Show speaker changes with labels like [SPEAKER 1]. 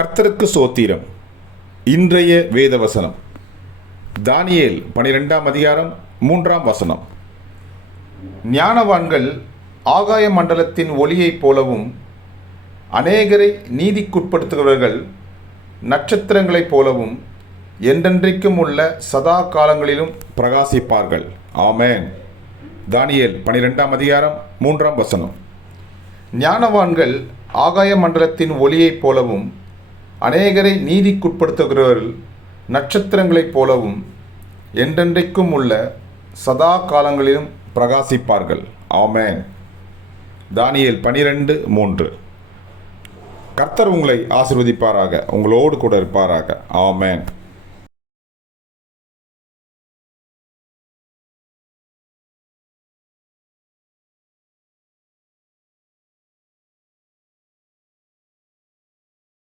[SPEAKER 1] கர்த்தருக்கு சோத்திரம். இன்றைய வேதவசனம். தானியேல் பனிரெண்டாம் அதிகாரம் மூன்றாம் வசனம். ஞானவான்கள் ஆகாய மண்டலத்தின் ஒளியைப் போலவும் அநேகரை நீதிக்குட்படுத்துகிறவர்கள் நட்சத்திரங்களைப் போலவும் என்றென்றைக்கும் உள்ள சதா காலங்களிலும் பிரகாசிப்பார்கள். ஆமென். தானியேல் பனிரெண்டாம் அதிகாரம் மூன்றாம் வசனம். ஞானவான்கள் ஆகாய மண்டலத்தின் ஒளியைப் போலவும் அநேகரை நீதிக்குட்படுத்துகிறவர்கள் நட்சத்திரங்களைப் போலவும் என்றென்றைக்கும் உள்ள சதா காலங்களிலும் பிரகாசிப்பார்கள். ஆமேன். தானியல் பனிரெண்டு மூன்று. கர்த்தர் உங்களை ஆசிர்வதிப்பாராக உங்களோடு கூட இருப்பாராக. ஆமேன்.